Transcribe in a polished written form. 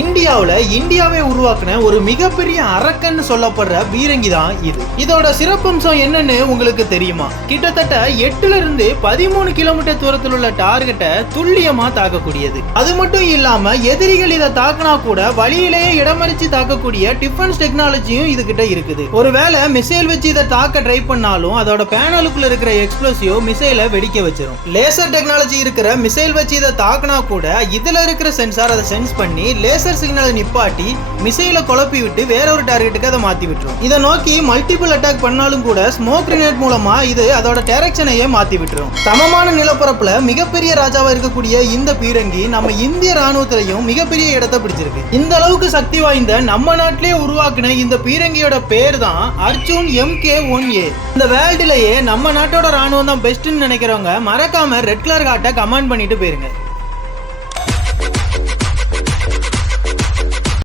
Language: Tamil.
இந்தியாவை உருவாக்குன ஒரு மிகப்பெரிய அரக்கன்னு சொல்லப்படுற பீரங்கி தான் இது. இதோட சிறப்பம்சம் என்னன்னு உங்களுக்கு தெரியுமா? கிட்டத்தட்ட 8ல இருந்து 13 கிலோமீட்டர் தூரத்தில் உள்ள டார்கெட்டை துல்லியமா தாக்கக்கூடியது. அது மட்டும் இல்லாம எதிரிகள் இதை தாக்கினா கூட வழியிலேயே இடமறிச்சு தாக்கக்கூடிய டிஃபென்ஸ் டெக்னாலஜியும் இது கிட்ட இருக்குது. ஒருவேளை மிசைல் வச்சு இதை தாக்க ட்ரை பண்ணாலும் அதோட பேனலுக்குள்ள இருக்கிற எக்ஸ்ப்ளோசிவ் மிசைலை வெடிக்க வச்சிரும். லேசர் டெக்னாலஜி இருக்கிற மிசைல் வச்சு இதை தாக்கினா கூட இதுல இருக்கிற சென்சார் அதை சென்ஸ் பண்ணி லேசர் சிக்னலை நிப்பாட்டி மிசைலை குழப்பி விட்டு வேற ஒரு டார்கெட்டுக்கு அதை மாத்தி விட்டுரும். இதை நோக்கி மல்டிபிள் அட்டாக் பண்ணாலும் கூட ஸ்மோக் கிரனேட் மூலமா இது அதோட டைரக்ஷனையே மாத்தி விட்டுரும். சமமான நிலப்பரப்புல மிகப்பெரிய ராஜாவா இருக்கக்கூடிய இந்த பீரங்கி நம்ம இந்திய ராணுவத்திலையும் மிகப்பெரிய இடத்தை பிடிச்சிருக்கு. இந்த அளவுக்கு சக்தி வாய்ந்த நம்ம நாட்டிலேயே உருவாக்குன இந்த பீரங்கியோட பேர் தான் அர்ஜுன் MK1A. இந்த வேர்ல்டுலயே நம்ம நாட்டோட ராணுவம் தான் பெஸ்ட்னு நினைக்கிறவங்க மறக்காம ரெட் கலர் காட்ட கமெண்ட் பண்ணிட்டு போயிருங்க.